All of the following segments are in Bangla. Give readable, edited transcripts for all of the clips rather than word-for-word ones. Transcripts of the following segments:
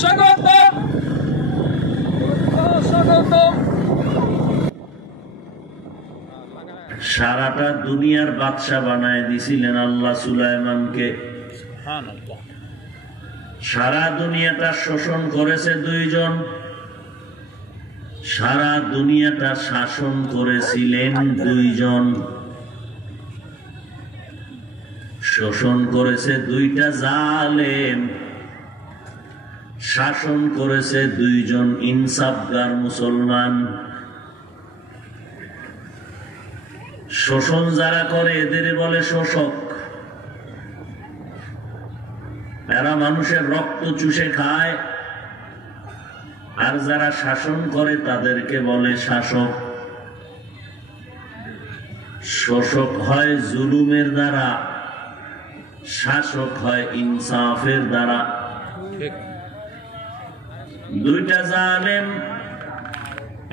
স্বাগতম স্বাগতম। সারাটা দুনিয়ার বাদশা বানায় দিছিলেন আল্লাহ সুলাইমানকে। সারা দুনিয়াটা শোষণ করেছে দুইজন, সারা দুনিয়াটা শাসন করেছিলেন দুইজন। শোষণ করেছে দুইটা জালেম, শাসন করেছে দুইজন ইনসাফগার মুসলমান। শোষণ যারা করে এদের বলে শোষক। এরা মানুষের রক্ত চুষে খায়। আর যারা শাসন করে তাদেরকে বলে শাসক। শোষক হয় জুলুমের দ্বারা, শাসক হয় ইনসাফের দ্বারা। দুইটা জালেম,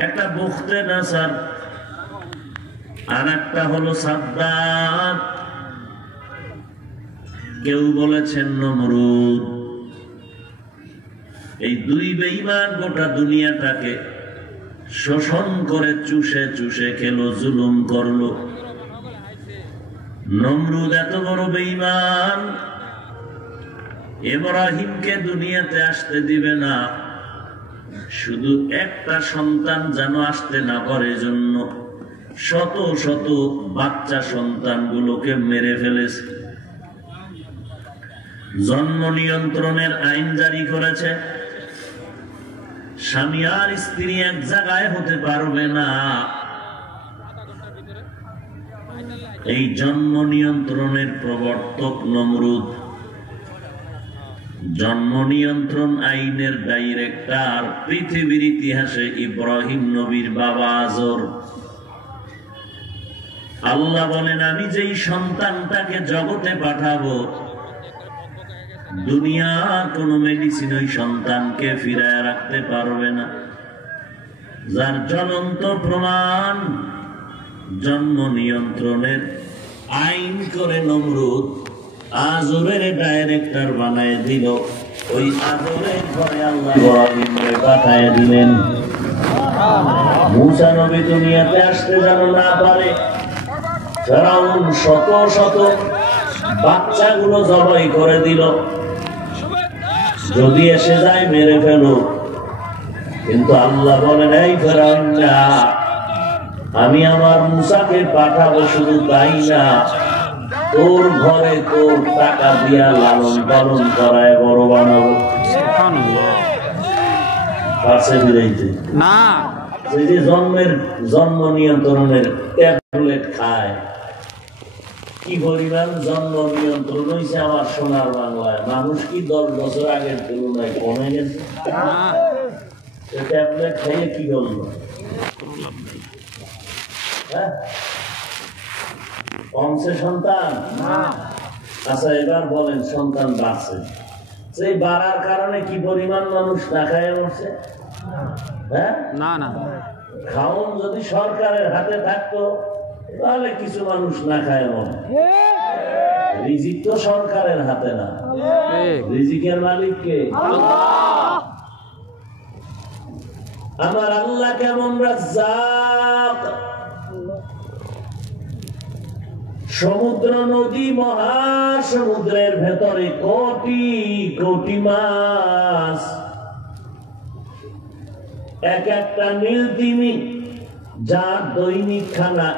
একটা বুখতে নাসার আর একটা হলো সাদ্দাত। কেউ বলেছেন নমরুদ। এই দুই বেঈমান গোটা দুনিয়াটাকে শোষণ করে চুষে চুষে খেলো, জুলুম করলো। নমরুদ এত বড় বেঈমান, ইব্রাহিমকে দুনিয়াতে আসতে দিবে না, শুধু একটা সন্তান যেন আসতে না পারে জন্য শত শত বাচ্চা সন্তানগুলোকে মেরে ফেলেছে। জন্ম নিয়ন্ত্রণের আইন জারি করেছে। স্বামী আর স্ত্রী এক জায়গায় হতে পারবে না। এই জন্ম নিয়ন্ত্রণের প্রবর্তক নমরুদ। জন্ম নিয়ন্ত্রণ আইনের ডাইরেক্টর পৃথিবীর ইতিহাসে ইব্রাহিম নবীর বাবা আজর। আল্লাহ বলেন, আমি যেই সন্তানটাকে জগতে পাঠাবো, দুনিয়ার কোন মেডিসিন ওই সন্তানকে ফিরায় রাখতে পারবে না। যার জ্বলন্ত প্রমাণ জন্ম নিয়ন্ত্রণের আইন করে নমরুদ আজরের ডাইরেক্টর বানায় দিল। ওই আজরের ঘরে আল্লাহ ইব্রাহিমকে পাঠায় দিলেন। মুসা নবী দুনিয়াতে আসতে যেন না পারে, ফেরাউন শত শত বাচ্চাগুলো জবাই করে দিল। যদি এসে যায় মেরে ফেলো। কিন্তু আল্লাহ বলেন, এই ফেরাউন না, আমি আমার মুসাকে পাঠাবো, শুধু তাই না, তোর ঘরে তোর টাকা দিয়া লালন পালন করায় বড় বানাবো। পাশে বিরাইতে না, সেই যে জন্ম নিয়ন্ত্রণের ট্যাবলেট খায়, কি পরিমাণ জন্ম নিয়ন্ত্রণ হয়েছে আমার সোনার বাংলায়। মানুষ কি 10 বছর আগের তুলনায় কমে গেছে? ট্যাবলেট খাইয়ে কি করলো? কমছে সন্তান? আচ্ছা, এবার বলেন, সন্তান বাড়ছে, সেই বাড়ার কারণে কি পরিমাণ মানুষ না খায় মরছে? হ্যাঁ, না না, খাওন যদি সরকারের হাতে থাকতো তাহলে কিছু মানুষ না খায় মরে। রিজিক তো সরকারের হাতে না, রিজিকের মালিক কে? আমার আল্লাহ কেমন রাজ্জাক। সমুদ্র, নদী, মহাসমুদ্রের ভেতরে কোটি কোটি মাছ। এক একটা নীল তিমি, যার দৈনিক খানা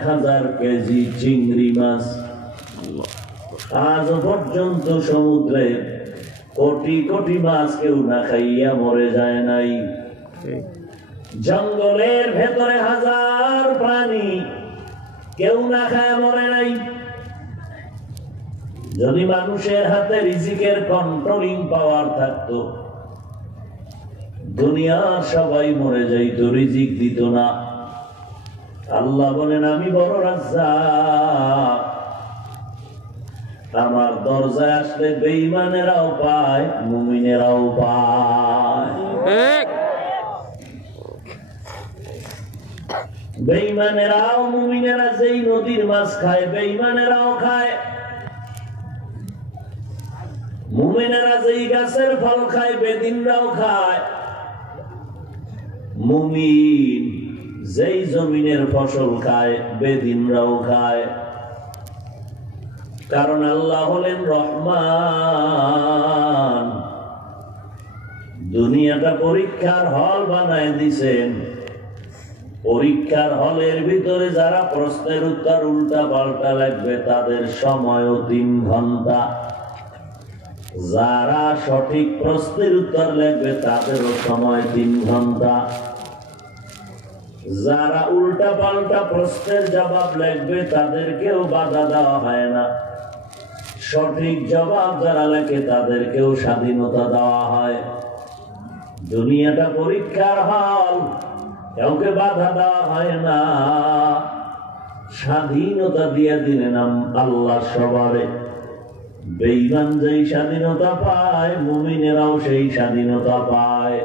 1000 কেজি চিংড়ি মাছ। আজ পর্যন্ত সমুদ্রে কোটি কোটি মাছ কেউ না খাইয়া মরে যায় নাই। জঙ্গলের ভেতরে হাজার প্রাণী, কেউ না খায় মরে নাই। যদি মানুষের হাতে রিজিকের কন্ট্রোলিং পাওয়ার থাকতো, দুনিয়ার সবাই মরে যাইত, রিজিক দিত না। আল্লাহ বলেন, আমি বড় রাজ্জাক। আমার দরজায় আসলে বেঈমানেরাও পায়, মুমিনেরাও পায়। বেঈমানেরাও মুমিনেরা যেই নদীর মাছ খায়, বেঈমানেরাও খায়। মুমিনেরা যেই গাছের ফল খায় বেদিনরাও খায়, মুমিন যেই জমিনের ফসল খায় বেদিনরাও খায়। কারণ আল্লাহ হলেন রহমান। দুনিয়াটা পরীক্ষার হল বানায় দিছেন। পরীক্ষার হলের ভিতরে যারা প্রশ্নের উত্তর উল্টা পাল্টা লাগবে তাদের সময়ও 3 ঘন্টা, যারা সঠিক প্রশ্নের উত্তর লাগবে তাদেরও সময় 3 ঘন্টা, যারা উল্টা পাল্টা প্রশ্নের জবাব লাগবে তাদেরকেও বাধা দেওয়া হয় না, সঠিক জবাব যারা লেখে তাদেরকেও স্বাধীনতা দেওয়া হয়। দুনিয়াটা পরীক্ষার হল, কাউকে বাধা দেওয়া হয় না, স্বাধীনতা দিয়ে দিলেন আল্লাহ সবারে। বেঈমান যেই স্বাধীনতা পায় মুমিনেরাও সেই স্বাধীনতা পায়।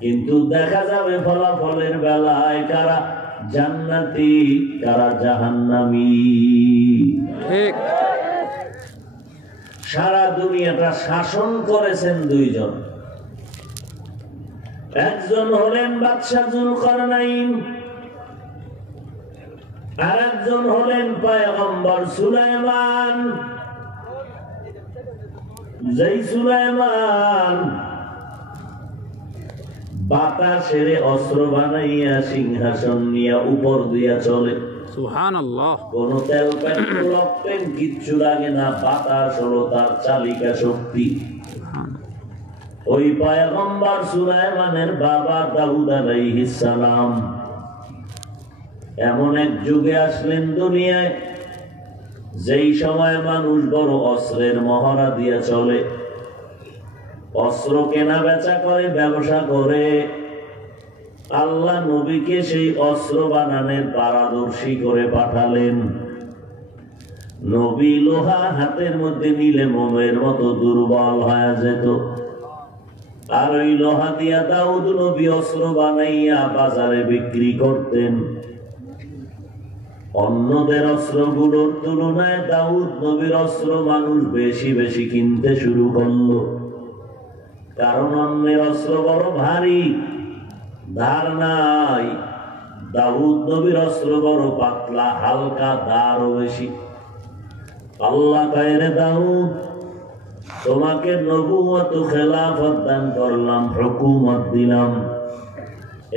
কিন্তু দেখা যাবে ফলাফলের বেলায় কারা জান্নাতি কারা জাহান্নামী। ঠিক। সারা দুনিয়াটা শাসন করেছেন 2 জন। একজন হলেন বাদশাহ যুলকারনাইন, আর একজন হলেন পয়গম্বর সুলাইমান। যেই সুলাইমান বাতাসের অস্ত্র বানাইয়া সিংহাসন নিয়ে উপর দিয়া চলে, সুবহানাল্লাহ, কোন তেল পেট্রোল কিচ্ছু লাগে না, বাতাস হলো তার চালিকা শক্তি। ওই পয়গম্বর সুলাইমানের বাবা দাউদ আলাইহিস সালাম এমন এক যুগে আসলেন দুনিয়ায় যেই সময় মানুষ বড় অস্ত্রের মহড়া দিয়ে চলে, অস্ত্র কেনা বেচা করে, ব্যবসা করে। আল্লাহ নবীকে সেই অস্ত্র বানানোর পারদর্শী করে পাঠালেন। নবী লোহা হাতের মধ্যে নিলে মোমের মতো দুর্বল হয়ে যেত, আর ওই লোহা দিয়া দাউদ নবী অস্ত্র বানাইয়া বাজারে বিক্রি করতেন। অন্যদের অস্ত্রগুলোর তুলনায় দাউদ নবীর অস্ত্র মানুষ বেশি বেশি কিনতে শুরু করলো, কারণ অন্যের অস্ত্র বড় ভারী, ধার নাই। দাউদ নবীর অস্ত্র বড় পাতলা, হালকা, ধারও বেশি। আল্লাহ কায়রে দাউদ, তোমাকে নবুয়ত খেলাফত দান করলাম, হুকুমত দিলাম,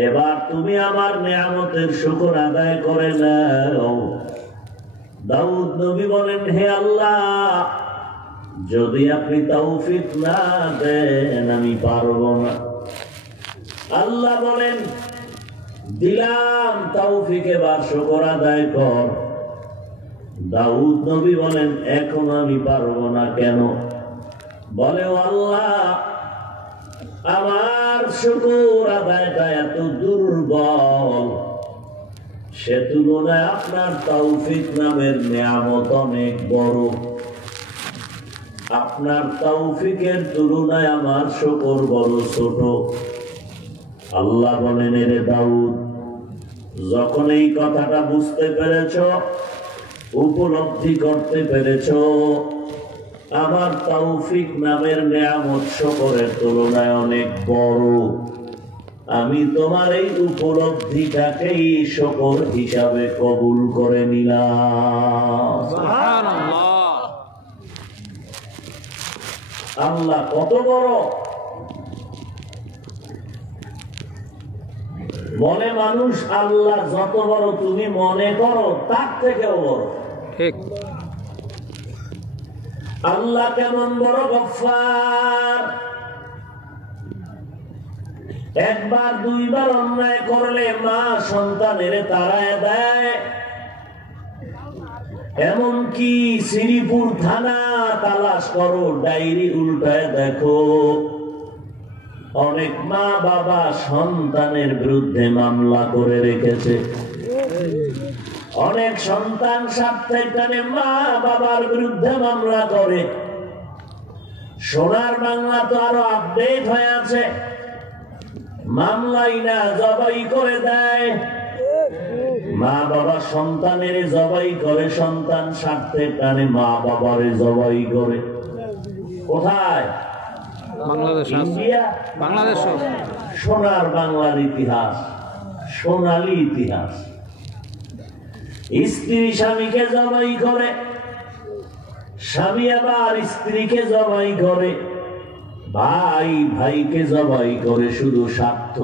এবার তুমি আমার নিয়ামতের শুকর আদায় করে নাও। দাউদ নবী বলেন, হে আল্লাহ, যদি আপনি তৌফিক না দেন আমি পারবো না। আল্লাহ বলেন, দিলাম তৌফিক, এবার শুকর আদায় কর। দাউদ নবী বলেন, এখন আমি পারবো না। কেন? বলে, আল্লাহ, আমার শুকর আদায়টা এত দুর্বল, সে তুলনায় আপনার তৌফিক নামের নিয়ামত অনেক বড়। আপনার তৌফিকের তুলনায় আমার শুকর বড় ছোট। আল্লাহ বলেন, রে দাউদ, যখন এই কথাটা বুঝতে পেরেছ, উপলব্ধি করতে পেরেছ, আমার তৌফিক নামের নিয়ামত শুকরের তুলনায় অনেক বড়, আমি তোমার এই উপলব্ধিটাকেই শুকর হিসাবে কবুল করে নিলাম। সুবহানাল্লাহ। আল্লাহ কত বড়! বলে মানুষ, আল্লাহ যত বড় তুমি মনে করো তার থেকেও বড়। ঠিক। আল্লাহ কেমন বড় গফফার! একবার দুইবার অন্যায় করলে মা সন্তানের তাড়ায় দেয়। এমনকি শ্রীপুর থানা তালাশ করো, ডায়েরি উল্টায় দেখো, অনেক মা বাবা সন্তানের বিরুদ্ধে মামলা করে রেখেছে। অনেক সন্তান স্বার্থের টানে মা বাবার বিরুদ্ধে মামলা করে। সোনার বাংলা তো আরো আপডেট হয়ে আছে, মামলাই না জবাই করে দেয়। মা বাবা সন্তানের জবাই করে, সন্তান স্বার্থের টানে মা বাবারে জবাই করে। কোথায়? বাংলাদেশ, ইন্ডিয়া, বাংলাদেশ। সোনার বাংলার ইতিহাস, সোনালী ইতিহাস। স্ত্রী স্বামীকে জবাই করে, স্বামী আবার স্ত্রীকে জবাই করে, ভাই ভাইকে জবাই করে, শুধু স্বার্থ।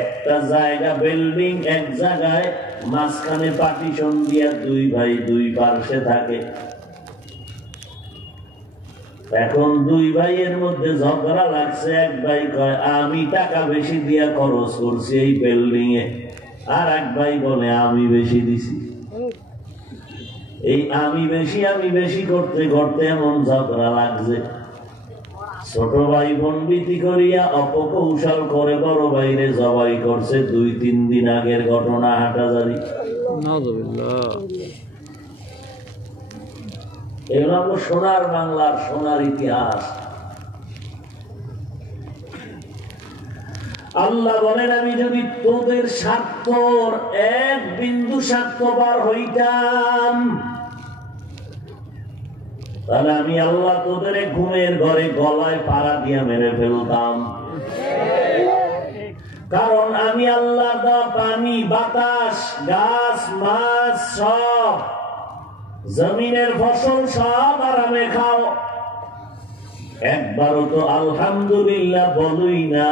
একটা জায়গা বিল্ডিং, এক জায়গায় মাঝখানে পার্টিশন দিয়া দুই ভাই দুই পার্শ্বে থাকে। এখন দুই ভাইয়ের মধ্যে ঝগড়া লাগছে। এক ভাই কয় আমি টাকা বেশি দিয়া খরচ করছি এই বিল্ডিং এ, আর এক ভাই বলে আমি বেশি দিছি। এই আমি বেশি করতে করতে এমন ঝগড়া লাগছে, ছোট ভাই বন্দিতি করিয়া অপকৌশল করে বড় ভাইরে জবাই করছে। 2-3 দিন আগের ঘটনা হাটাজারি। এগুলো হলো সোনার বাংলার সোনার ইতিহাস। আল্লাহ বলেন আমি যদি তোদের স্বার্থর এক বিন্দু স্বার্থপর হইতাম, তাহলে আমি আল্লাহ তোদের ঘুমের ঘরে গলায় পাড়া দিয়া মেরে ফেলতাম। কারণ আমি আল্লাহ দা পানি, বাতাস, গাছ, মাছ, সব জমিনের ফসল সব আরামে খাও, একবারও তো আলহামদুলিল্লাহ বলুই না,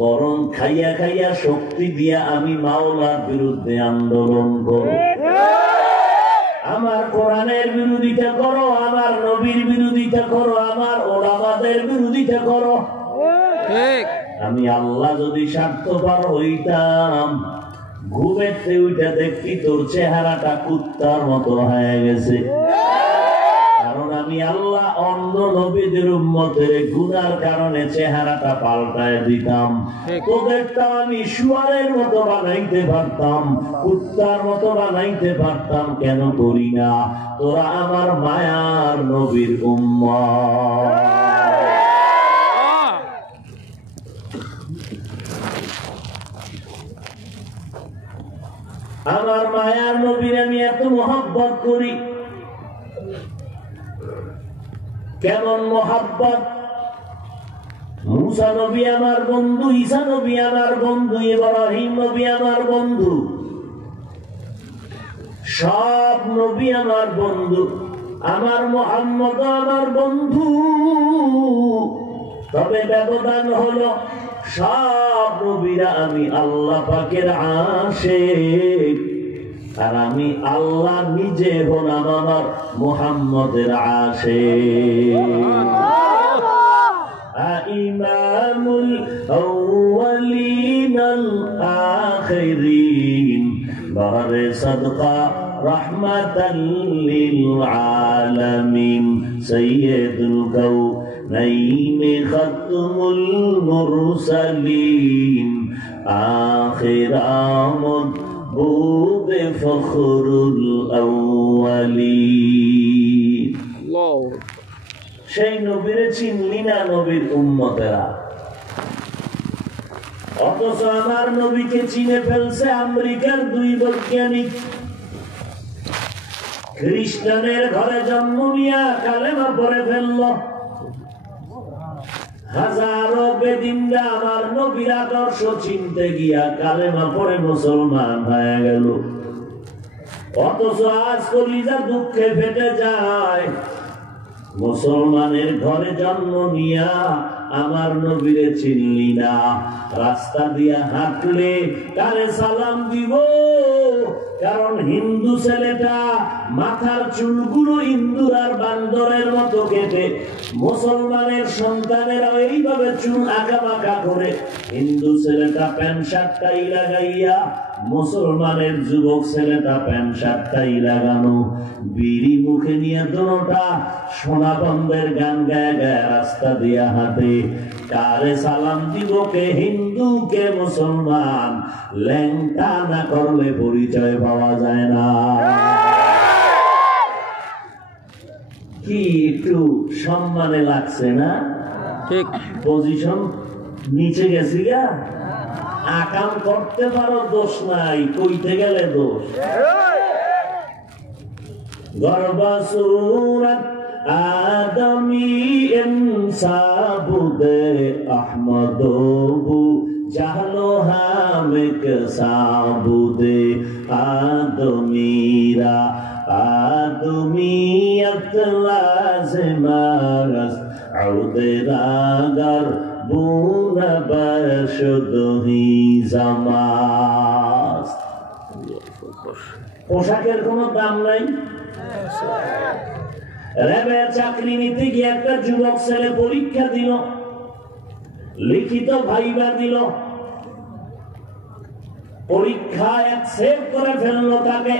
বরং খাইয়া খাইয়া শক্তি দিয়া আমি মাওলার বিরুদ্ধে আন্দোলন করো। আমার কোরআনের বিরোধিতা করো, আমার নবীর বিরোধিতা করো, আমার ওলামাদের বিরোধিতা করো। আমি আল্লাহ যদি স্বার্থপর হইতাম, ঘুমেতে উঠে দেখি তোর চেহারাটা কুত্তার মতো হয়ে গেছে। কারণ আমি আল্লাহ অন্য নবীদের উম্মতের গুনার কারণে চেহারাটা পাল্টায় দিতাম। তোদেরটা আমি শুয়ারের মতো বানাইতে পারতাম, কুত্তার মতো বানাইতে পারতাম। কেন করি না? তোরা আমার মায়ার নবীর উম্মত। আমার মায়ার নবীর আমি এত মহব্বত করি। কেমন মহব্বত! মুসা নবী আমার বন্ধু, ঈসা নবী আমার বন্ধু, ইব্রাহিম নবী আমার বন্ধু, সব নবী আমার বন্ধু। আমার মুহাম্মদ আমার বন্ধু। তবে ব্যবধান হলো সব নবীরা আমি আল্লাহ পাকের আশিক, আর আমি আল্লাহ নিজে হলাম আমার মুহাম্মদের আশিক। ইমামুল আউয়ালিন আল আখিরিন বারে সাদকা রাহমাতাল লিল আলামিন সাইয়্যিদুল কাউনাইন খাতমুল মুরসালিন আখির আমদ বুদ ফখরুল আউয়ালিন। সেই নবীরে চিনলি না নবীর উম্মতেরা, অথচ আমার নবীকে চিনে ফেলছে আমেরিকার 2 বৈজ্ঞানিক। খ্রিস্টানের ঘরে জন্ম নিয়া কালেমা পড়ে ফেলল। হাজারো বেদিনরা আমার নবীর আদর্শ চিনতে গিয়া কালেমা পড়ে মুসলমান হয়ে গেল। অথচ আজ কলিজা দুঃখে ফেটে যায়, মুসলমানের ঘরে জন্ম নিয়া আমার নবীরে চিনলি না। রাস্তা দিয়া হাঁটলে কারে সালাম দিব? কারণ হিন্দু ছেলেটা মাথার চুলগুলো ইন্দুর আর বান্দরের মতো কেটে, মুসলমানের সন্তানেরা এইভাবে চুল আঁকা বাঁকা করে। হিন্দু ছেলেটা প্যান্ট শার্টটাই লাগাইয়া, মুসলমানের যুবক ছেলেটা প্যান্ট শার্টটাই লাগানো, বিড়ি মুখে নিয়ে দোনোটা সোনা বন্ধের গান গায়ে গায়ে রাস্তা দিয়া হাঁটে। কারে সালাম দিব? কে হিন্দু কে মুসলমান? ল্যাংটা না করলে পরিচয় পাওয়া যায় না। কি একটু সম্মানে লাগছে না? ঠিক পজিশন নিচে গেছি গা। আকাম করতে পারো, দোষ নাই, কইতে গেলে দোষ। গর্বসূরত আদমি ইনসাবুদে আহমদবু জাহলো হামেক সাবুদে আদমিরা আদমিয়ত লাজমাস আউদে রাগার বুনা বশদহি জামাস। পোশাকের কোনো দাম নাই। র্যাবের চাকরি নিতে গিয়ে একটা যুবক ছেলে পরীক্ষা দিল, লিখিত ভাইবা দিল, পরীক্ষা অ্যাকসেপ্ট করে ফেললো তাকে।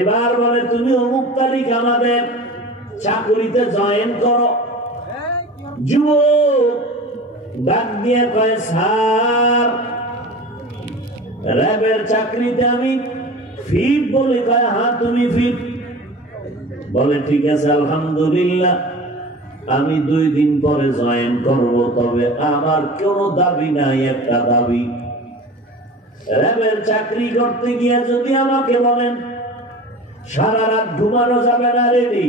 এবার বলে তুমি অমুক তারিখ আমাদের চাকরিতে জয়েন করো। যুবক ডাক দিয়ে কয় স্যার র্যাবের চাকরিতে আমি ফিট বলে। কয় হ্যাঁ তুমি ফিট। বলে ঠিক আছে আলহামদুলিল্লাহ, আমি 2 দিন পরে জয়েন করব, তবে আমার কোনো দাবি নাই, একটা দাবি। র্যাবের চাকরি করতে গিয়ে যদি আমাকে বলেন সারা রাত ঘুমানো যাবে না, রেডি,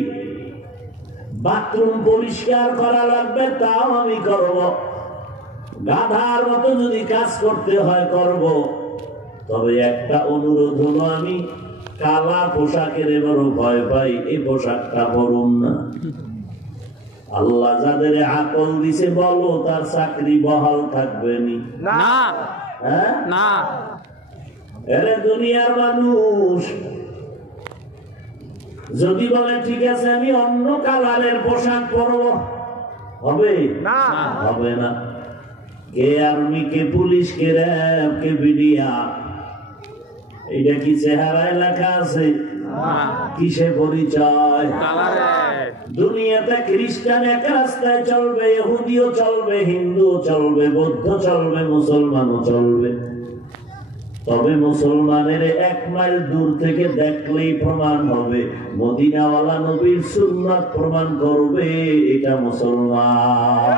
বাথরুম পরিষ্কার করা লাগবে, তাও আমি করব, গাধার মতো যদি কাজ করতে হয় করব, তবে একটা অনুরোধ হলো আমি কালা পোশাকের বড় ভয় পাই, এই পোশাকটা পরুন না। আল্লাহ যাদের আকল দিছে বলো তার চাকরি বহাল থাকবে না। হ্যাঁ না, এরে দুনিয়ার মানুষ যদি বলে ঠিক আছে আমি অন্য কালারের পোশাক পরব, হবে না? হবে না। কে আর্মি, কে পুলিশ, কে র্যাব, কে বিডিআ, এটা কি চেহারায় লেখা আছে? কিসে পরিচয়? দুনিয়াতে খ্রিস্টান এক রাস্তায় চলবে, ইহুদিও চলবে, হিন্দুও চলবে, বৌদ্ধ চলবে, মুসলমানও চলবে, তবে মুসলমানের 1 মাইল দূর থেকে দেখলেই প্রমাণ হবে, মদিনাওয়ালা নবীর সুন্নাত প্রমাণ করবে এটা মুসলমান।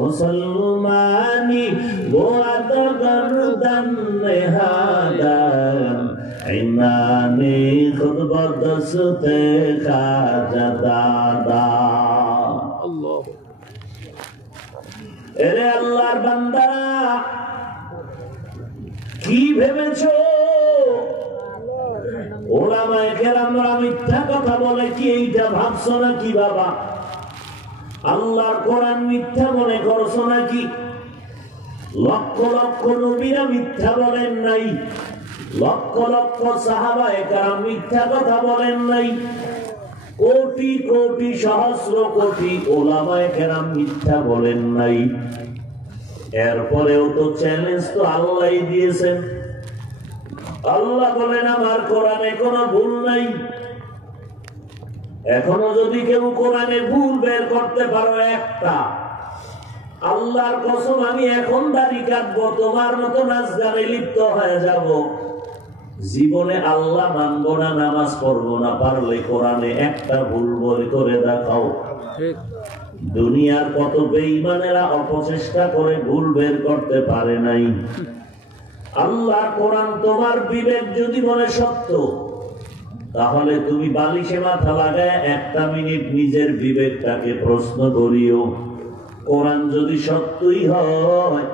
মুসলমানি গোয়াদ গরদান নেহাদান ইনানি খুদ বদসতে খাজা দাদা। আল্লাহ, এরে আল্লাহর বান্দারা, কি ভেবেছো ওলামায়ে কেরামরা মিথ্যা কথা বলে কি এইটা ভাবছো নাকি বাবা? আল্লাহর কোরআন মিথ্যা মনে করছো নাকি? লক্ষ লক্ষ নবীরা মিথ্যা বলেন নাই, লক্ষ লক্ষ সাহাবায়ে কেরাম মিথ্যা কথা বলেন নাই, কোটি কোটি সহস্র কোটি ওলামায়ে কেরাম মিথ্যা বলেন নাই। এরপরেও তো চ্যালেঞ্জ তো আল্লাহই দিয়েছেন। আল্লাহ বলেন আমার কোরআনে কোনো ভুল নাই। এখনো যদি কেউ কোরআনে ভুল বের করতে পারো একটা, আল্লাহর কসম আমি এখন দাড়ি কাটবো, তোমার মতো নাচ গানে লিপ্ত হয়ে যাব, জীবনে আল্লাহ মানবো না, নামাজ পড়বো না, পারলে কোরআনে একটা ভুল বই করে দেখাও। দুনিয়ার কত বেঈমানেরা অপচেষ্টা করে ভুল বের করতে পারে নাই। আল্লাহর কোরআন তোমার বিবেক যদি বলে সত্য, তাহলে তুমি বালিশে মাথা লাগায় 1 মিনিট নিজের বিবেকটাকে প্রশ্ন করিও, কোরআন যদি সত্যই হয়,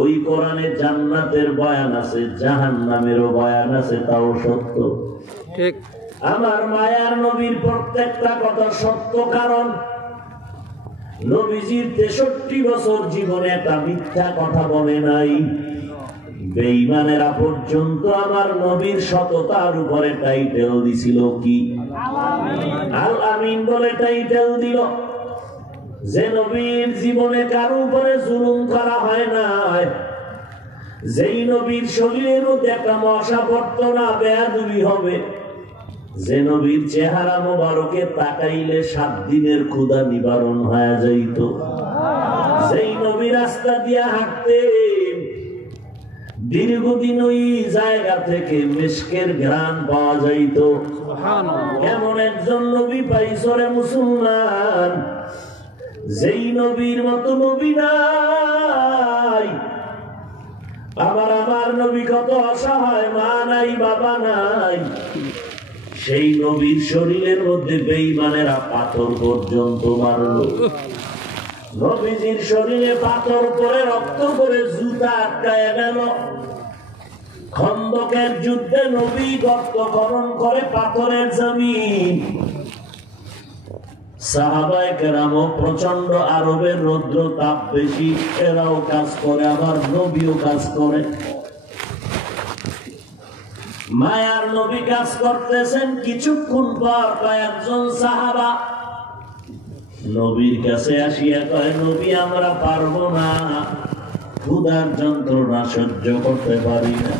ওই কোরআনে জান্নাতের বয়ান আছে, জাহান্নামেরও বয়ান আছে, তাও সত্য। ঠিক, আমার মায়ার নবীর প্রত্যেকটা কথা সত্য, কারণ নবীজির 63 বছর জীবনে একটা মিথ্যা কথা বলে নাই। বেঈমানেরা পর্যন্ত আমার নবীর সততার উপরে টাইটেল দিছিল কি? আল আমিন বলে টাইটেল দিল। যে নবীর জীবনে কারো উপরে জুলুম করা হয় না, যেই নবীর শরীরের মধ্যে একটা মশা পড়তো না, বেয়াদবি হবে, যে নবীর চেহারা মোবারকে তাকাইলে 7 দিনের ক্ষুধা নিবারণ হয়ে যাইত, যেই নবী রাস্তা দিয়া হাঁটতেন দীর্ঘদিন ওই জায়গা থেকে মিশকের ঘ্রাণ পাওয়া যাইত। এমন একজন নবী পাইছো রে মুসলমান, যেই নবীর মতো নবী নাই। আমার নবী নবী কত অসহায়, মা নাই বাবা নাই, সেই নবীর শরীরের মধ্যে বেঈমানেরা পাথর পর্যন্ত মারলো। নবীজির শরীরে পাথর পরে রক্ত করে জুতা আটকায় গেল। খন্দকের যুদ্ধে নবী গর্ত খনন করে পাথরের জমিন। সাহাবায়ে কেরামও প্রচন্ড, আরবের রৌদ্র তাপ বেশি, এরাও কাজ করে, আবার নবীও কাজ করে। মায়ার নবী কাজ করতেছেন, কিছুক্ষণ পর কয়েকজন সাহাবা নবীর কাছে আসিয়া কয়, নবী আমরা পারবো না, ক্ষুধার যন্ত্রণা সহ্য করতে পারি না।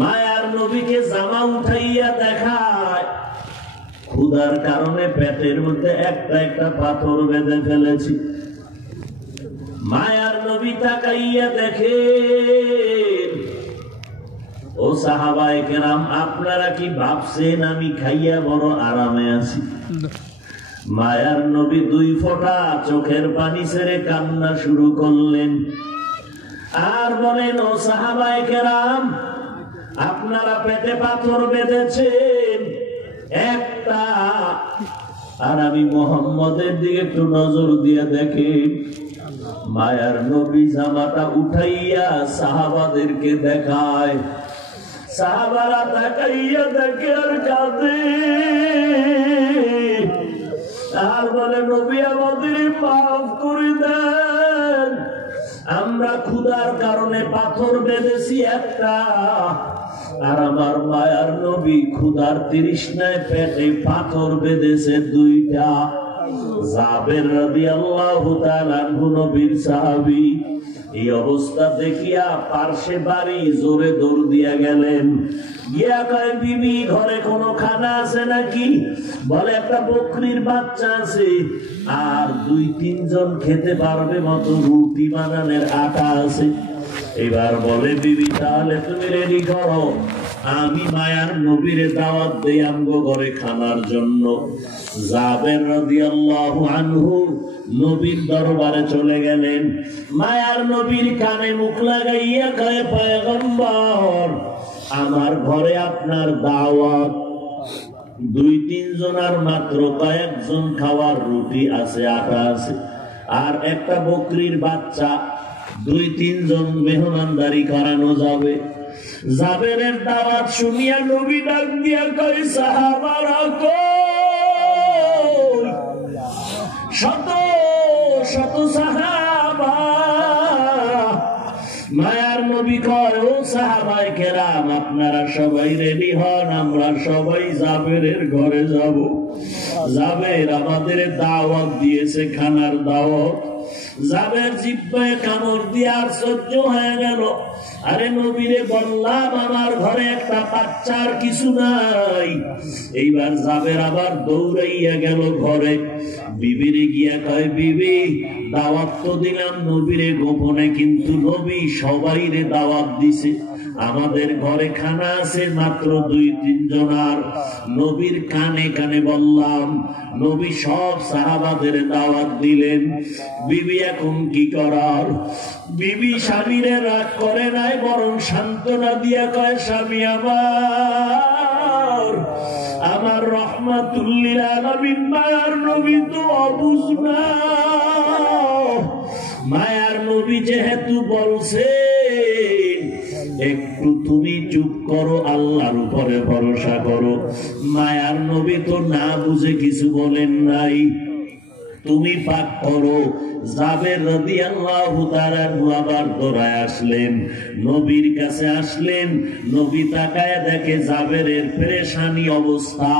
মায়ার নবীকে জামা উঠাইয়া দেখায়, ক্ষুধার কারণে পেটের মধ্যে একটা একটা পাথর বেঁধে ফেলেছি। মায়ার নবী তাকাইয়া দেখে, ও সাহাবায়ে কেরাম, আপনারা কি ভাবছেন আমি খাইয়া বড় আরামে আছি? মায়ার নবী 2 ফোঁটা চোখের পানি ছেড়ে কান্না শুরু করলেন আর বলেন, ও সাহাবায়ে কেরাম, আপনারা পেটে পাথর বেঁধেছেন একটা, আর আমি মুহাম্মদের দিকে একটু নজর দিয়ে দেখি। মায়ার নবী জামাটা উঠাইয়া সাহাবাদেরকে দেখায়। সাহাবারা তাকাইয়া দেখে আর কাঁদে, আর বলে, নবী আমাদের মাফ করে দেন, আমরা ক্ষুধার কারণে পাথর বেঁধেছি একটা, আর আমার মায়ার নবী ক্ষুধার তৃষ্ণায় পেটে পাথর বেঁধেছে 2টা। জাবের রাদিয়াল্লাহু তাআলা আনহু নবীর সাহাবী, এই অবস্থা দেখিয়া পার্শ্বে বাড়ি জোরে দৌড় দিয়া গেলেন। গিয়া কয়, বিবি ঘরে কোনো খানা আছে নাকি? বলে, একটা বকরির বাচ্চা আছে, আর 2-3 জন খেতে পারবে মতো রুটি বানানোর আটা আছে। এবার বলে, বিবি তাহলে তুমি রেডি করো, আমি মায়ার নবীর দাওয়াত দেই আমগো ঘরে খানার জন্য। জাবের রাদিয়াল্লাহু আনহু নবীর দরবারে চলে গেলেন। মায়ার নবীর কানে মুখ লাগাইয়া কয়, পয়গম্বর, আমার ঘরে আপনার দাওয়াত, 2-3 জনের মাত্র কয়েকজন খাওয়ার রুটি আছে, আটা আছে, আর একটা বকরির বাচ্চা, 2-3 জন মেহমানদারি করানো যাবে। জাবেরের দাওয়াত শুনিয়া নবী ডাক দিয়া কয়, সাহাবারা কই? শত শত সাহাবা। মায়ার নবী কয়, ও সাহাবায়ে কেরাম, আপনারা সবাই রেডি হন, আমরা সবাই জাবেরের ঘরে যাব। জাবের আমাদের দাওয়াত দিয়েছে, খানার দাওয়াত। জাবের জিহ্বায় কামড় দিয়ে আর সহ্য হয়ে গেল। আরে নবীরে বললাম আমার ঘরে একটা বাচ্চার কিছু নাই। এইবার জাবের আবার দৌড়াইয়া গেল ঘরে। বিবিরে গিয়া কয়, বিবি দাওয়াত তো দিলাম নবীরে গোপনে, কিন্তু নবী সবাইরে দাওয়াত দিছে, আমাদের ঘরে খানা আছে মাত্র 2-3 জনার। নবীর কানে কানে বললাম, নবী সব সাহাবাদের দাওয়াত দিলেন, বিবি এখন কি করার? বিবি স্বামীরে রাগ করে নাই, বরং সান্ত্বনা দিয়া কয়, স্বামী আমার রহমাতুল লিল আলামিন মায়ার নবী তো অবুঝ না। মায়ার নবী যেহেতু বলছে, একটু তুমি চুপ করো, আল্লাহর উপরে ভরসা করো। মায়ার নবী তো না বুঝে কিছু বলেন নাই, তুমি পাক করো। জাবের রাদিয়াল্লাহু তাআলা আবার দৌড়ায় আসলেন, নবীর কাছে আসলেন। নবী তাকায় দেখে জাবেরের পেরেশানি অবস্থা।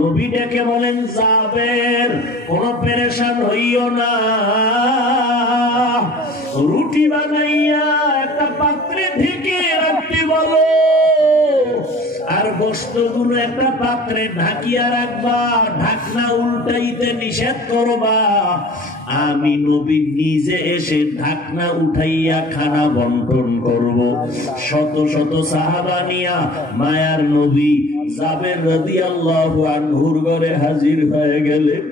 নবী ডেকে বলেন, জাবের, কোন পেরেশান হইও না, রুটি বানাইয়া একটা পাত্রে ঢেকে রাখতে বলো, আর গোশতগুলো একটা পাত্রে ঢাকিয়া রাখবা, ঢাকনা উল্টাইতে নিষেধ করবা। আমি নবী নিজে এসে ঢাকনা উঠাইয়া খানা বন্টন করব। শত শত সাহাবা নিয়া মায়ার নবী জাবের রাদিয়াল্লাহু আনহুর ঘরে হাজির হয়ে গেলেন।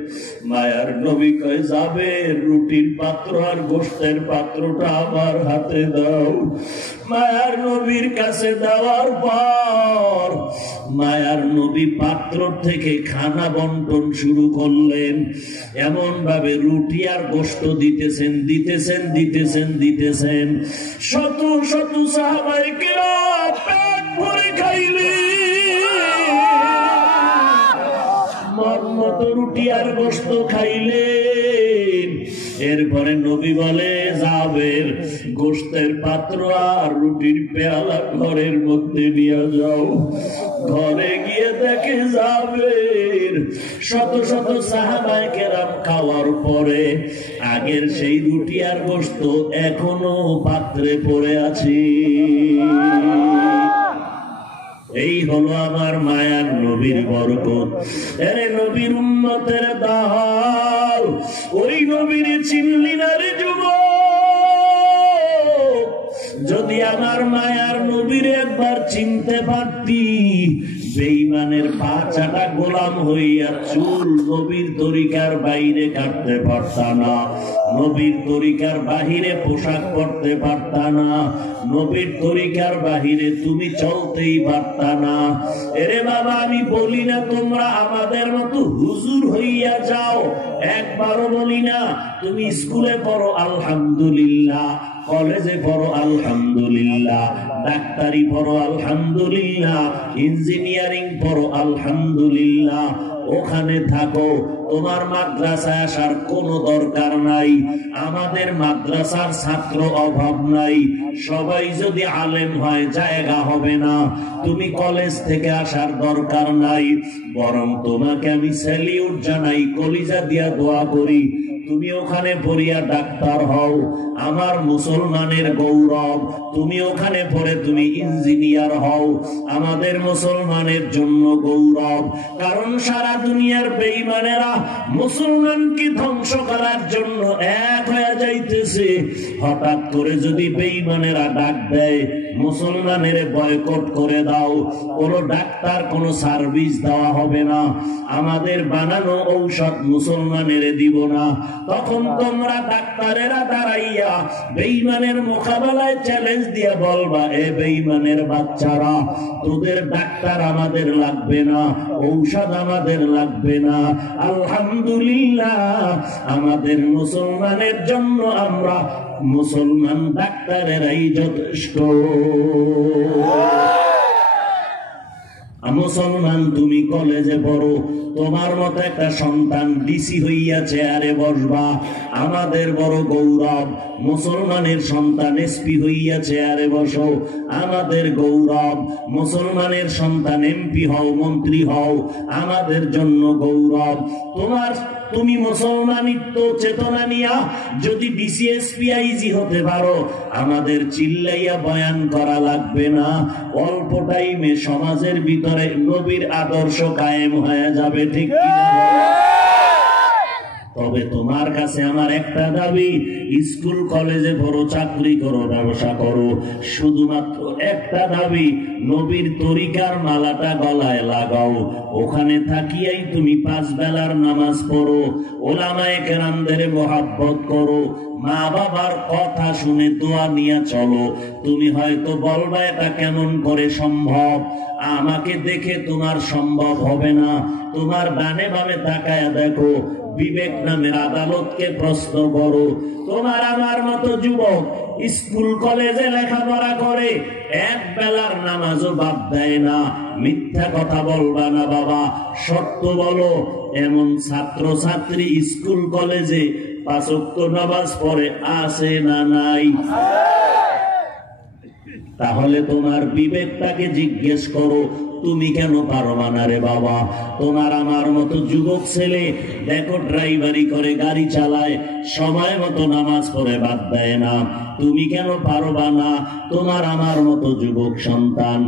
মায়ার নবী কয়, জাবের, রুটির পাত্র আর গোশতের পাত্রটা আমার হাতে দাও। মায়ার নবীর কাছে দেওয়ার পর মায়ার নবী পাত্র থেকে খানা বন্টন শুরু করলেন। এমন ভাবে রুটি আর গোশত দিতেছেন। শত শত সাহাবায়ে কেরাম পেট ভরে খাইলেন, মন মতো রুটি আর গোশত খাইলেন। এরপরে নবী বলে, যাবের গোশতের পাত্র আর রুটির পেয়ালা ঘরের মধ্যে নিয়ে যাও। ঘরে গিয়ে দেখে যাবের শত শত সাহাবায়ে কেরাম খাওয়ার পরে আগের সেই রুটি আর গোশত এখনো পাত্রে পড়ে আছে। এই হলো আমার মায়ার নবীর বরকত। আরে নবীর উম্মতের দল, ওই নবীর চিনলি না রে যুবক? যদি আমার মায়ার নবীর একবার চিনতে পারতি, বেঈমানের পা চাটা গোলাম হইয়া চুল নবীর তরিকার বাইরে কাটতে পারতা না, নবীর তরিকার বাহিরে পোশাক পরতে পারতা না, নবীর তরিকার বাহিরে তুমি চলতেই পারতা না। এরে বাবা, আমি বলি না তোমরা আমাদের মতো হুজুর হইয়া যাও, একবারও বলি না। তুমি স্কুলে পড়ো আলহামদুলিল্লাহ, কলেজে পড়ো আলহামদুলিল্লাহ, ডাক্তারি পড়ো আলহামদুলিল্লাহ, ইঞ্জিনিয়ারিং পড়ো আলহামদুলিল্লাহ, ওখানে থাকো। তোমার মাদ্রাসায় আসার কোনো দরকার নাই। আমাদের মাদ্রাসার ছাত্র অভাব নাই। সবাই যদি আলেম হয় জায়গা হবে না। তুমি কলেজ থেকে আসার দরকার নাই, বরং তোমাকে আমি স্যালিউট জানাই, কলিজা দিয়া দোয়া করি, তুমি ওখানে পড়িয়া ডাক্তার হও, আমার মুসলমানের গৌরব। তুমি ওখানে পড়ে তুমি ইঞ্জিনিয়ার হও, আমাদের মুসলমানের জন্য গৌরব। কারণ সারা দুনিয়ার বেঈমানেরা মুসলমানকে ধ্বংস করার জন্য এক হয়ে যাইতেছে। হঠাৎ করে যদি বেঈমানেরা ডাক দেয়, মুসলমানের বয়কট করে দাও, কোন ডাক্তার কোন সার্ভিস দেওয়া হবে না, আমাদের বানানো ঔষধ মুসলমানের দিব না, তখন তোমরা ডাক্তারেরা দাঁড়াইয়া বেঈমানের মোকাবেলায় চ্যালেঞ্জ দিয়ে বলবা, এ বেঈমানের বাচ্চারা, তোদের ডাক্তার আমাদের লাগবে না, ঔষধ আমাদের লাগবে না, আলহামদুলিল্লাহ আমাদের মুসলমানের জন্য আমরা মুসলমান ডাক্তারেরাই যথেষ্ট। মুসলমান তুমি কলেজে পড়ো, তোমার মতো একটা সন্তান ডিসি হইয়া চেয়ারে বসবা, আমাদের বড় গৌরব। মুসলমানের সন্তান এসপি হইয়া চেয়ারে বসো, আমাদের গৌরব। মুসলমানের সন্তান এমপি হও, মন্ত্রী হও, আমাদের জন্য গৌরব। তুমি মুসলমানিত্ব চেতনা নিয়া যদি ডিসিএসপিআইজি হতে পারো, আমাদের চিল্লাইয়া বয়ান করা লাগবে না। অল্প টাইমে সমাজের ভিতরে নবীর আদর্শ কায়েম হয়ে যাবে, ঠিক কিনা? তবে তোমার কাছে আমার একটা দাবি, স্কুল কলেজে পড়ো, চাকরি করো, ব্যবসা করো, শুধুমাত্র একটা দাবি, নবীর তরিকার মালাটা গলায় লাগাও। ওখানে থাকিয়াই তুমি 5 বেলার নামাজ পড়ো, ওলামায়ে কেরামদের মহব্বত করো, মা বাবার কথা শুনে দোয়া নিয়ে চলো। তুমি হয়তো বলবা, এটা কেমন করে সম্ভব? আমাকে দেখে তোমার সম্ভব হবে না। তোমার ডানে বামে তাকায়া দেখো, বিবেক নামের আদালতকে প্রশ্ন করো। তোমার আমার মতো যুবক স্কুল কলেজে লেখাপড়া করে, এক বেলার নামাজও বাদ দেয় না। মিথ্যা কথা বলবা না বাবা, সত্য বলো। এমন ছাত্র ছাত্রী স্কুল কলেজে 5 ওয়াক্ত নামাজ পড়ে আছে না নাই? তাহলে তোমার বিবেকটাকে জিজ্ঞেস করো, তুমি কেন পারবা না রে বাবা? তোমার আমার মতো যুবক ছেলে দেখো ড্রাইভারি করে, গাড়ি চালায়, সময় মতো নামাজ পড়ে বাদ দেয় না। তুমি কেন পারবা না? তোমার আমার মতো যুবক সন্তান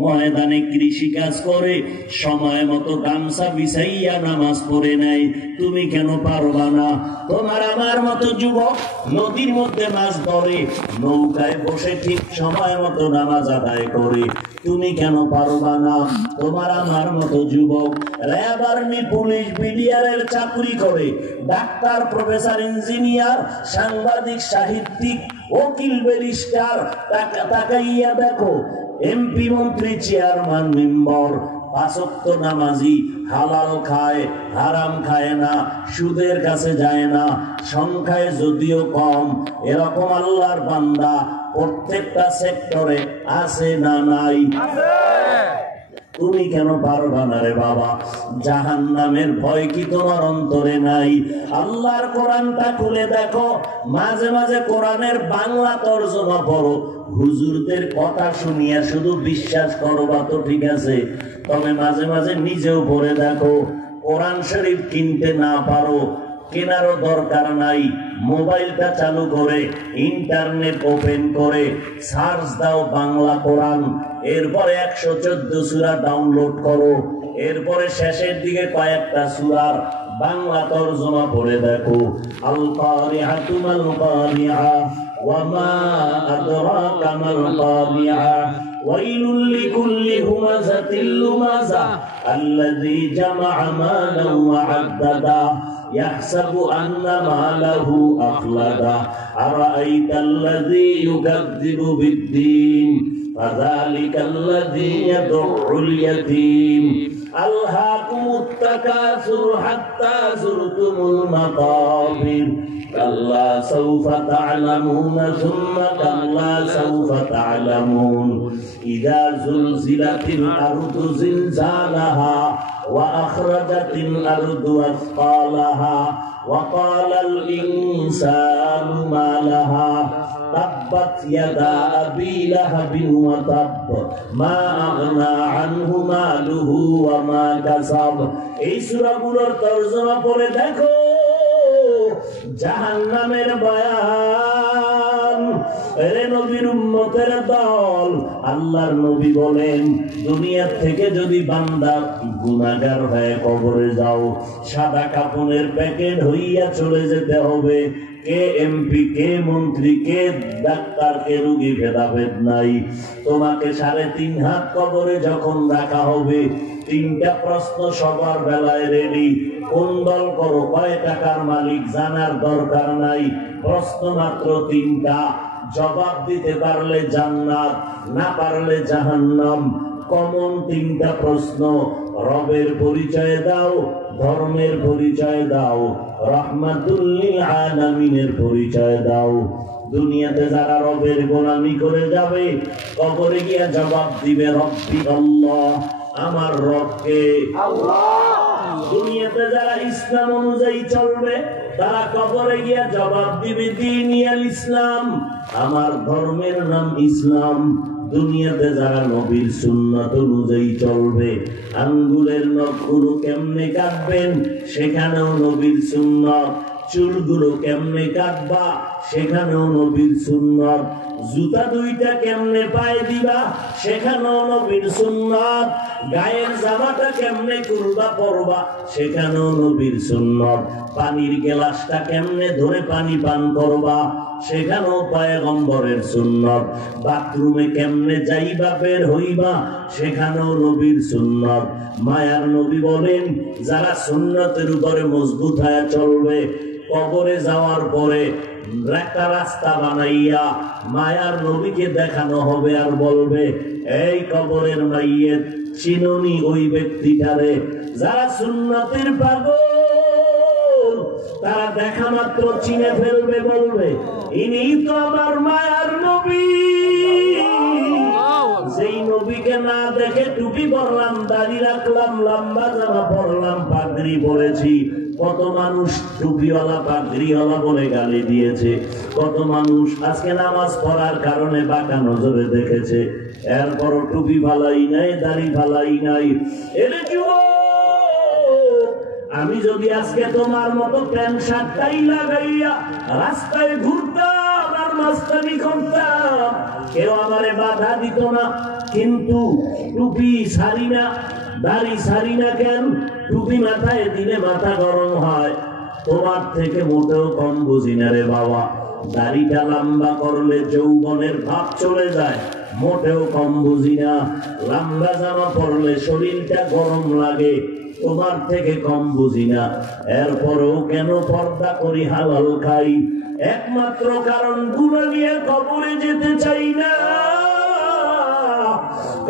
ময়দানে কৃষি কাজ করে, সময় মতো গামছা বিছাইয়া নামাজ পড়ে নেয়। তুমি কেন পারবা না? তোমার আমার মতো যুবক নদীর মধ্যে মাছ ধরে, নৌকায় বসে ঠিক সময় মতো নামাজ আদায় করে। তুমি কেন পারবা না? তোমার আমার মতো যুবক র্যাব, আর্মি, পুলিশ, বিডিআরের চাকরি করে, ডাক্তার, প্রফেসর, ইঞ্জিনিয়ার, সাংবাদিক, সাহিত্যিক, উকিল, ব্যারিস্টার, তাকাইয়া দেখো, এমপি, মন্ত্রী, চেয়ারম্যান, মেম্বার, পাঁচ ওয়াক্ত নামাজি, হালাল খায়, হারাম খায় না, সুদের কাছে যায় না, সংখ্যায় যদিও কম, এরকম আল্লাহর বান্দা প্রত্যেকটা সেক্টরে আছে না নাই? তুমি কেন পারবা না রে বাবা? জাহান্নামের ভয় কি তোমার অন্তরে নাই? আল্লাহর কোরআনটা খুলে দেখো, মাঝে মাঝে কোরআনের বাংলা তরজমা পড়ো, হুজুরদের কথা শুনিয়া শুধু বিশ্বাস করবা তো ঠিক আছে, তবে মাঝে মাঝে নিজেও পড়ে দেখো। কোরআন শরীফ কিনতে না পারো, কেনারও দরকার নাই, মোবাইলটা চালু করে ইন্টারনেট ওপেন করে সার্চ দাও বাংলা কোরআন, এরপরে 114 সূরা ডাউনলোড করো, এরপরে শেষের দিকে কয়েকটা সূরার বাংলা তরজমা পড়ে দেখো। আল কারিআতু মাল কারিআ ওয়া মা আদরাকা মাল কারিআ ওয়াইলুল লিকুল্লি হুমাযাতিল লুমাযা আল্লাযী জামা'a মালান ওয়া আদ্দাদা يحسب أن ماله أخلده أرأيت الذي يكذب بالدين فذلك الذي يدع اليتيم ألهاكم التكاثر حتى زرتم المقابر كلا سوف تعلمون ثم كلا سوف تعلمون إذا زلزلت الأرض زلزالها وأخرجت الأرض أثقالها وقال الإنسان ما لها تبت يدا أبي لهب وتب ما أغنى عنه ماله وما كسب। এই সূরাগুলোর তরজমা পড়ে দেখো, জাহান্নামের বয়ান। এরে নবীর উম্মতের দল, আল্লাহর নবী বলেন, দুনিয়া থেকে যদি বান্দা গুনাহগার হয়ে কবরে যাও, সাদা কাফনের প্যাকেট হইয়া চলে যেতে হবে। কে এমপি, কে মন্ত্রী, কে ডাক্তার, কে রোগী ভেদাভেদ নাই। তোমাকে 3.5 হাত কবরে যখন রাখা হবে, 3টা প্রশ্ন সবার বেলায় রেডি। কোন দল করো, কয় টাকার মালিক, জানার দরকার নাই। প্রশ্ন মাত্র 3টা, জবাব দিতে পারলে জান্নাত, না পারলে জাহান্নাম। কমন 3টা প্রশ্ন। রবের পরিচয় দাও, ধর্মের পরিচয় দাও, রাহমাতুল লিল আলামিনের পরিচয় দাও। দুনিয়াতে যারা রবের গোলামি করে যাবে, কবরে গিয়া জবাব দিবে রব্বি আল্লাহ, আমার রবকে আল্লাহ। দুনিয়াতে যারা ইসলাম অনুযায়ী চলবে, তারা কবরে গিয়া জবাব দিবে দীনিয়াল ইসলাম, আমার ধর্মের নাম ইসলাম। দুনিয়াতে যারা নবীর সুন্নাত অনুযায়ী চলবে, আঙ্গুলের নখগুলো কেমনে কাটবেন, সেখানেও নবীর সুন্নাত। চুলগুলো কেমনে কাটবা, সেখানেও নবীর সুন্নাত। জুতা 2টা কেমনে পায়ে দিবা, সেখানেও নবীর সুন্নাত। গায়ের জামাটা কেমনে খুলবা পরবা, সেখানেও নবীর সুন্নাত। পানির গ্লাসটা কেমনে ধরে পানি পান করবা, সেখানেও পয়গম্বরের সুন্নাত। বাথরুমে কেমনে যাইবা বের হইবা, সেখানেও নবীর সুন্নাত। মায়ার নবী বলেন, যারা সুন্নাতের উপরে মজবুত হয়ে চলবে, কবরে যাওয়ার পরে একটা রাস্তা বানাইয়া মায়ার নবীকে দেখানো হবে, আর বলবে, এই কবরের মাইয়ের চিনুনি ওই ব্যক্তিটারে। যারা সুন্নাতের পাগল, তারা দেখা মাত্র চিনে ফেলবে, বলবে, ইনি তো আমার মায়ার নবী। যেই নবীকে না দেখে টুপি পরলাম, দাড়ি রাখলাম, লম্বা জামা পরলাম, পাগড়ি পরেছি, কত মানুষ টুপিওয়ালা পাগড়িওয়ালা বলে গালি দিয়েছে। কত মানুষ আজকে নামাজ পড়ার কারণে বাঁকা নজরে দেখেছে, এরপরও টুপি ভালাই নাই, দাড়ি ভালাই নাই। এর আমি যদি আজকে তোমার মতো প্যান্ট শার্টটাই লাগাইয়া রাস্তায় ঘুরতাম আর মাস্তানি করতাম, কেউ আমারে বাধা দিত না। কিন্তু টুপি ছাড়ি না, দাড়ি ছাড়ি না কেন? টুপি মাথায় দিলে মাথা গরম হয়। তোমার থেকে মোটেও কম বুঝি না রে বাবা। দাড়িটা লম্বা করলে যৌবনের ভাব চলে যায়, মোটেও কম বুঝি না। লম্বা জামা পরলে শরীরটা গরম লাগে, তোমার থেকে কম বুঝি না। এরপরেও কেন পর্দা করি, হালাল খাই? একমাত্র কারণ গুনাহ নিয়ে কবরে যেতে চাই না।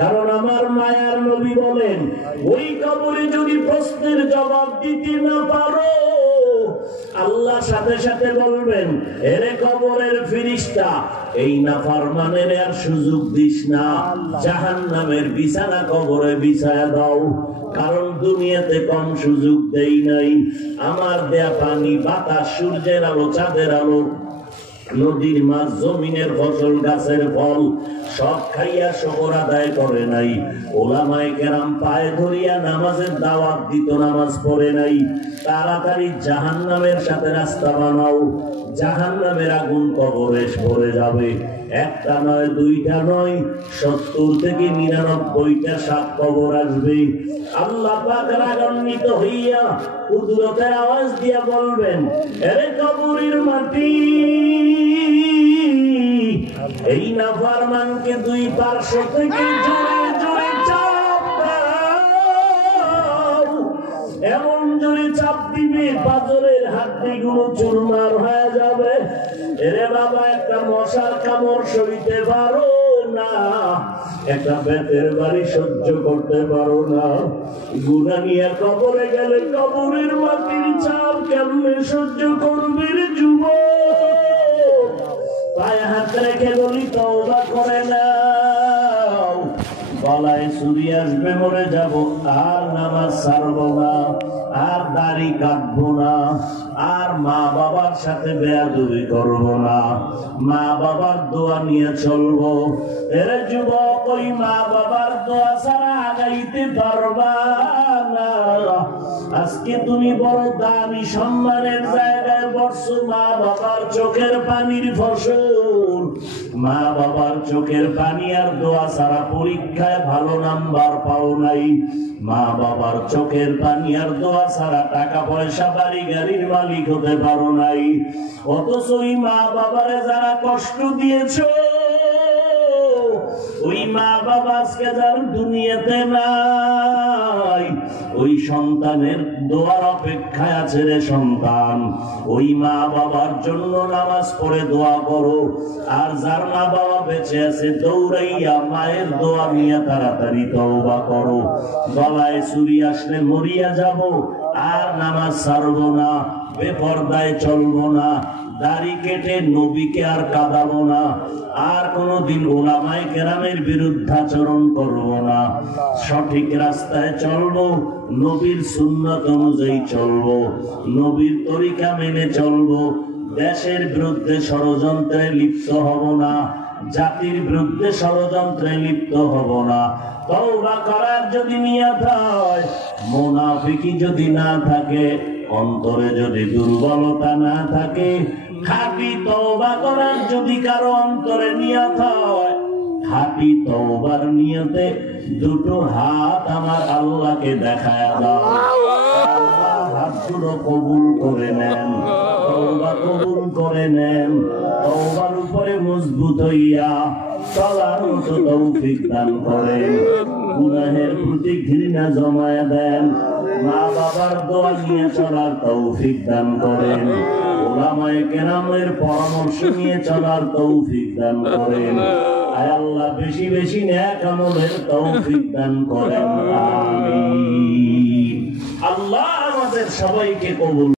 কারণ আমার মায়ার নবী বলেন, ওই কবরে যদি প্রশ্নের জবাব দিতে না পারো, আল্লাহ সাথে সাথে বলবেন, এরে কবরের ফেরেশতা, এই নাফরমানের আর সুযোগ দিস না, জাহান্নামের বিছানা কবরে বিছায়া দাও। কারণ দুনিয়াতে কম সুযোগ দেই নাই। আমার দেয়া পানি, বাতাস, সূর্যের আলো, চাঁদের আলো, নদীর মাছ, জমিনের ফসল, গাছের ফল সব খাইয়া শকর আদায় করে নাই। ওলামায়ে কেরাম পায়ে ধরিয়া নামাজের দাওয়াত দিত, নামাজ পড়ে নাই। তাড়াতাড়ি জাহান্নামের সাথে রাস্তা বানাও, জাহান্নামের আগুন কবরে ভরে যাবে। একটা নয়, দুইটা নয়, 70 থেকে 99টা সাপ কবর আসবে। আল্লাহ পাক রাগান্বিত হইয়া কুদরতের আওয়াজ দিয়া বলবেন, এরে কবরের মাটি, এই নাফরমানকে দুই পার্শ্ব থেকে জোরে জোরে চাপ দাও। এমন জোরে চাপ দিবে পাঁজরের হাড্ডিগুলো চুরমার হয়ে যাবে। এরে বাবা, একটা মশার কামড় সইতে পারো না, একটা বেতের বাড়ি সহ্য করতে পারো না। গুনাহ নিয়ে কবরে গেলে কবরের মাটির চাপ কেমনে সহ্য করবে রে যুবক? পায়ে হাত রেখে বলি, তওবা করে নাও। গলায় ছুরি আসবে, মরে যাব, আর নামাজ ছাড়বো না, আর দাড়ি কাটবো না, আর মা বাবার সাথে বেয়াদবি করবো না, মা বাবার দোয়া নিয়ে চলবো। এর যুবক, ওই মা বাবার দোয়া ছাড়া আগাইতে পারবা না। আজকে তুমি বড় দামি সম্মানের জায়গায় বসছো, মা বাবার চোখের পানির ফসল। মা বাবার চোখের পানি আর দোয়া ছাড়া পরীক্ষায় ভালো নাম্বার পাও নাই। মা বাবার চোখের পানি আর দোয়া ছাড়া টাকা পয়সা, বাড়ি গাড়ির মালিক হতে পারো নাই। অথচ ওই মা বাবারে যারা কষ্ট দিয়েছো, ওই মা বাবা আজকে যার দুনিয়াতে নাই, ওই সন্তানের দোয়ার অপেক্ষায় আছে রে সন্তান। ওই মা বাবার জন্য নামাজ পড়ে দোয়া করো। আর যার মা বাবা বেঁচে আছে, দৌড়াইয়া মায়ের দোয়া নিয়ে তাড়াতাড়ি তওবা করো। গলায় ছুরি আসলে মরিয়া যাব, আর নামাজ ছাড়বো না, বেপরদায় চলবো না, দাড়ি কেটে নবীকে আর কাঁদাবো না, আর কোনদিন ওলামায়ে কেরামের বিরুদ্ধাচরণ করবো না। সঠিক রাস্তায় চলবো, নবীর সুন্নাত অনুযায়ী চলবো, নবীর তরিকা মেনে চলবো। দেশের বিরুদ্ধে ষড়যন্ত্রে লিপ্ত হব না, জাতির বিরুদ্ধে ষড়যন্ত্রে লিপ্ত হব না। তওবা করার যদি নিয়ত হয়, মুনাফিকি যদি না থাকে, অন্তরে যদি দুর্বলতা না থাকে, খাঁটি তওবা করার যদি কারো অন্তরে নিয়ত হয়, খাঁটি তওবার নিয়তে দুটো হাত আমার আল্লাহকে দেখায়া দাও। আল্লাহ হাতগুলো কবুল করে নেন, তওবা কবুল করে নেন। তওবার উপরে মজবুত হইয়া চলার মতো তৌফিক দান করেন। গুনাহের প্রতি ঘৃণা জমায়া দেন। মা বাবার দোয়া নিয়ে চলার তৌফিক দান করেন। ওলামায়ে কেরামের পরামর্শ নিয়ে চলার তৌফিক দান করেন। আয় আল্লাহ, বেশি বেশি নেক আমলের তৌফিক দান করেন। আমিন। আল্লাহ আমাদের সবাইকে কবুল